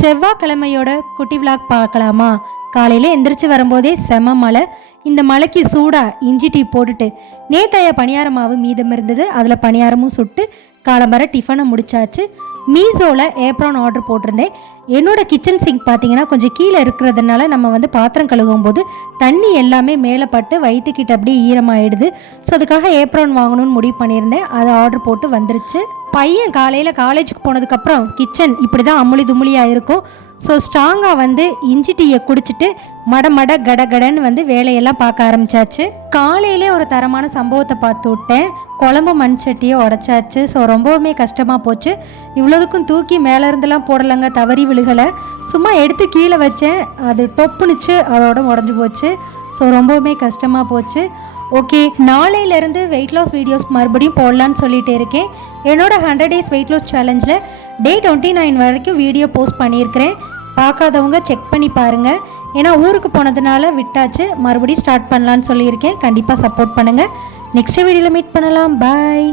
செவ்வாய்க்கிழமையோட குட்டி விளாக் பார்க்கலாமா? காலையில் எந்திரிச்சு வரும்போதே செம மழை. இந்த மலைக்கு சூடாக இஞ்சி டீ போட்டுட்டு நேத்தாய பணியார மாவு மீதம் இருந்தது, அதில் பணியாரமும் சுட்டு காலம்பர டிஃபனை முடிச்சாச்சு. மீஷோவில் ஏப்ரான் ஆர்டர் போட்டிருந்தேன். என்னோடய கிச்சன் சிங்க் பார்த்தீங்கன்னா கொஞ்சம் கீழே இருக்கிறதுனால நம்ம பாத்திரம் கழுவும் போது தண்ணி எல்லாமே மேலே பட்டு வயிற்றுக்கிட்ட அப்படியே ஈரமாகிடுது. ஸோ அதுக்காக ஏப்ரான் வாங்கணும்னு முடிவு பண்ணியிருந்தேன். அதை ஆர்டர் போட்டு வந்துருச்சு. பையன் காலையில் காலேஜுக்கு போனதுக்கப்புறம் கிச்சன் இப்படி தான் அமுளி துமுளியாக இருக்கும். ஸோ ஸ்ட்ராங்காக இஞ்சி டீயை குடிச்சிட்டு மட கடன்னு வேலையெல்லாம் பார்க்க ஆரம்பித்தாச்சு. காலையிலே ஒரு தரமான சம்பவத்தை பார்த்து விட்டேன். குழம்பு மண் சட்டியை உடச்சாச்சு. ஸோ ரொம்பவுமே கஷ்டமாக போச்சு. இவ்வளோதுக்கும் தூக்கி மேலே இருந்தெல்லாம் போடலைங்க, தவறி விழுகலை. சும்மா எடுத்து கீழே வச்சேன், அது டொப்புனுச்சு, அதோட உடஞ்சி போச்சு. ஸோ ரொம்பவுமே கஷ்டமாக போச்சு. ஓகே, நாளையிலேருந்து வெயிட் லாஸ் வீடியோஸ் மறுபடியும் போடலான்னு சொல்லிட்டு இருக்கேன். என்னோடய 100 days வெயிட் லாஸ் சேலஞ்சில் டே 29 வரைக்கும் வீடியோ போஸ்ட் பண்ணியிருக்கிறேன். பார்க்காதவங்க செக் பண்ணி பாருங்கள். ஏன்னா ஊருக்கு போனதுனால விட்டாச்சு, மறுபடியும் ஸ்டார்ட் பண்ணலான்னு சொல்லியிருக்கேன். கண்டிப்பாக சப்போர்ட் பண்ணுங்கள். நெக்ஸ்ட் வீடியோவில் மீட் பண்ணலாம். பாய்.